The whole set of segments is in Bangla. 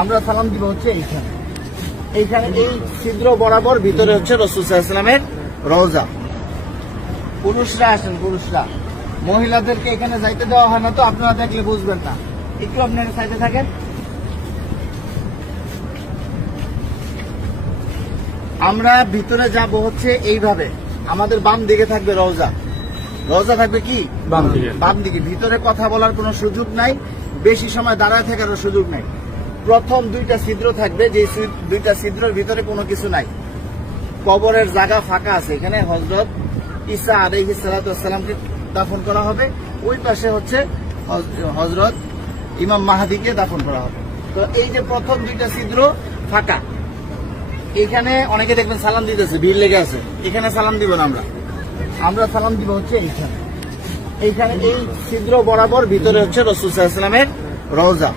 আমরা সালাম দিব হচ্ছে এইখানে। এইখানে এই ছিদ্র বরাবর ভিতরে হচ্ছে রাসূল সাল্লাল্লাহু আলাইহি ওয়াসাল্লামের রওজা। পুরুষরা আসেন, পুরুষরা, মহিলাদেরকে এখানে যাইতে দেওয়া হয় না, তো আপনারা দেখলে বুঝবেন না। একটু আপনারা সাইডে থাকেন। আমরা ভিতরে যাব হচ্ছে এইভাবে, আমাদের বাম দিকে থাকবে রওজা। রওজা থাকবে কি বাম দিকে। ভিতরে কথা বলার কোনো সুযোগ নাই, বেশি সময় দাঁড়ায় থাকারও সুযোগ নাই। প্রথম দুইটা ছিদ্র থাকবে, যে দুইটা ছিদ্রের ভিতরে কোনো কিছু নাই। কবরের জায়গা ফাঁকা আছে, এখানে হযরত ঈসা আলাইহিস সালাতু ওয়াস সালামকে দাফন করা হবে। ওই পাশে হচ্ছে হযরত ইমাম মাহদিকে দাফন করা হবে। তো এই যে প্রথম দুইটা ছিদ্র ফাঁকা, এখানে অনেকে দেখবেন সালাম দিতেছে, ভিড় লেগে আছে। এখানে সালাম দিব না, আমরা সালাম দিব হচ্ছে এইখানে। এইখানে এই ছিদ্র বরাবর ভিতরে হচ্ছে রাসূল সাল্লাল্লাহু আলাইহি ওয়াসাল্লামের রওজা।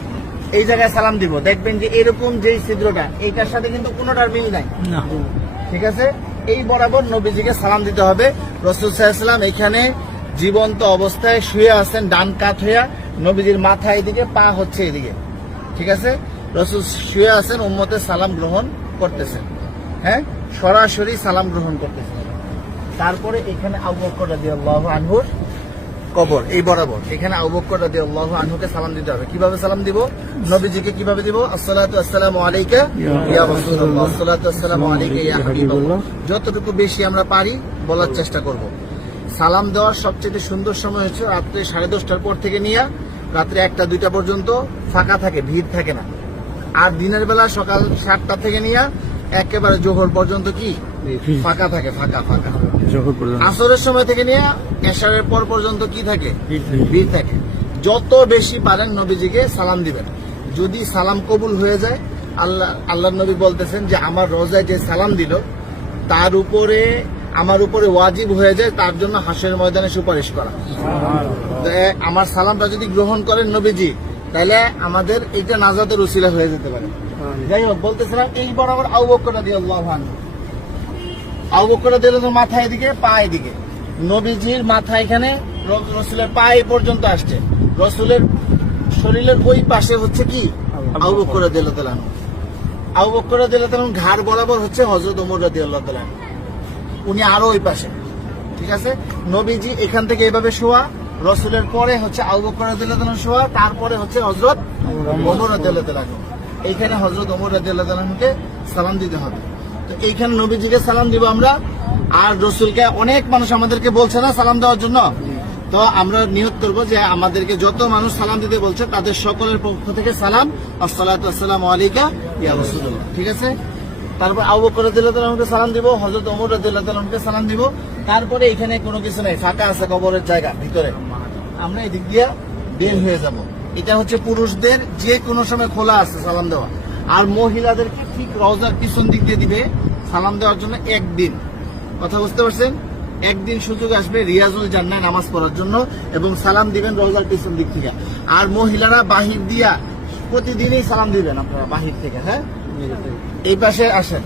এই জায়গায় সালাম দিব, দেখবেন যে এরকম যেই ছিদ্রটা, এইটার সাথে কিন্তু কোনোটার মিল নাই, ঠিক আছে। এই বরাবর নবীজিকে সালাম দিতে হবে। রাসূল সাল্লাল্লাহু আলাইহি ওয়াসাল্লাম এখানে জীবন্ত অবস্থায় শুয়ে আছেন, ডান কাত হইয়া। নবীজির মাথা এদিকে, পা হচ্ছে এদিকে, ঠিক আছে। রাসূল শুয়ে আছেন, উম্মতের সালাম গ্রহণ করতেছেন, হ্যাঁ, সরাসরি সালাম গ্রহণ করতেছেন। তারপরে এখানে আবু বকর রাদিয়াল্লাহু আনহুর কবর, এই বরাবর এখানে আবু বকর রাদিয়াল্লাহু আনহুকে সালাম দিতে হবে। কিভাবে সালাম দিব? নবীজিকে কিভাবে দিব? আসসালাতু আসসালামু আলাইকা ইয়া রাসূলুল্লাহ, আসসালাতু আসসালামু আলাইকা ইয়া হাবিবাল্লাহ। যতটুকু বেশি আমরা পারি বলার চেষ্টা করব। সালাম দেওয়ার সবচেয়ে সুন্দর সময় হচ্ছে রাত্রে 10:30টার পর থেকে নিয়ে রাত্রে 1টা-2টা পর্যন্ত ফাঁকা থাকে, ভিড় থাকে না। আর দিনের বেলা সকাল 7টা থেকে নিয়ে একেবারে জোহর পর্যন্ত কি ফাঁকা থাকে, ফাঁকা। আসরের সময় থেকে নিয়ে এশারের পর পর্যন্ত কি থাকে? ভিড় থাকে। যত বেশি পারেন নবীজিকে সালাম দিবেন। যদি সালাম কবুল হয়ে যায়, আল্লাহ নবী বলতেছেন যে আমার রওজায় যে সালাম দিল তার উপরে, আমার উপরে ওয়াজিব হয়ে যায় তার জন্য হাসরের ময়দানে সুপারিশ করা। আমার সালামটা যদি গ্রহণ করেন নবীজি, তাহলে আমাদের এইটা নাজাতের উসিলা হয়ে যেতে পারে। যাই হোক, বলতেছিলাম এই বরাবর আবু বকর রাদিয়াল্লাহু আনহু, আবু বকর রাদিয়াল্লাহু আনহু মাথা এদিকে, পা এদিকে। নবীজির মাথা এখানে, রাসূলের পা এই পর্যন্ত আসছে। রাসূলের শরীরের ওই পাশে হচ্ছে কি আবু বকর রাদিয়াল্লাহু আনহু। আবু বকর রাদিয়াল্লাহু আনহু ঘাড় বরাবর হচ্ছে হযরত ওমর রাদিয়াল্লাহু আনহু, উনি আরো ওই পাশে, ঠিক আছে। নবীজি এখান থেকে এইভাবে শোয়া, রাসূলের পরে হচ্ছে আবু বকর রাদিয়াল্লাহু আনহু শোয়া, তারপরে হচ্ছে হযরত ওমর রাদিয়াল্লাহু আনহু। এইখানে হযরত ওমর রাদিয়াল্লাহু আনহুকে সালাম দিতে হবে। তো এইখানে নবীজিকে সালাম দিব আমরা। আর রাসূলকে অনেক মানুষ আমাদেরকে বলছে না সালাম দেওয়ার জন্য, তো আমরা নিয়ত করব যে আমাদেরকে যত মানুষ সালাম দিতে বলছে তাদের সকলের পক্ষ থেকে সালাম, আসসালাতু আসসালামু আলাইকা ইয়া রাসূলুল্লাহ, ঠিক আছে। তারপর আবু বকর রাদিয়াল্লাহু আনহুকে সালাম দিব, হযরত ওমর রাদিয়াল্লাহু আনহুকে সালাম দিব। তারপরে এখানে কোনো কিছু নাই, ফাঁকা আছে কবরের জায়গা ভিতরে, আমরা এদিক দিয়ে বের হয়ে যাব। এটা হচ্ছে পুরুষদের যে কোনো সময় খোলা আছে সালাম দেওয়া। আর মহিলাদেরকে ঠিক রওজার পিছন দিক দিয়ে দিবে সালাম দেওয়ার জন্য একদিন। কথা বুঝতে পারছেন? একদিন সুযোগ আসবে রিয়াজুল জান্নাহ নামাজ পড়ার জন্য, এবং সালাম দিবেন রওজার পিছন দিক থেকে। আর মহিলারা বাহির দিয়া প্রতিদিনই সালাম দিবেন আপনারা বাহির থেকে, হ্যাঁ। এই পাশে আসেন।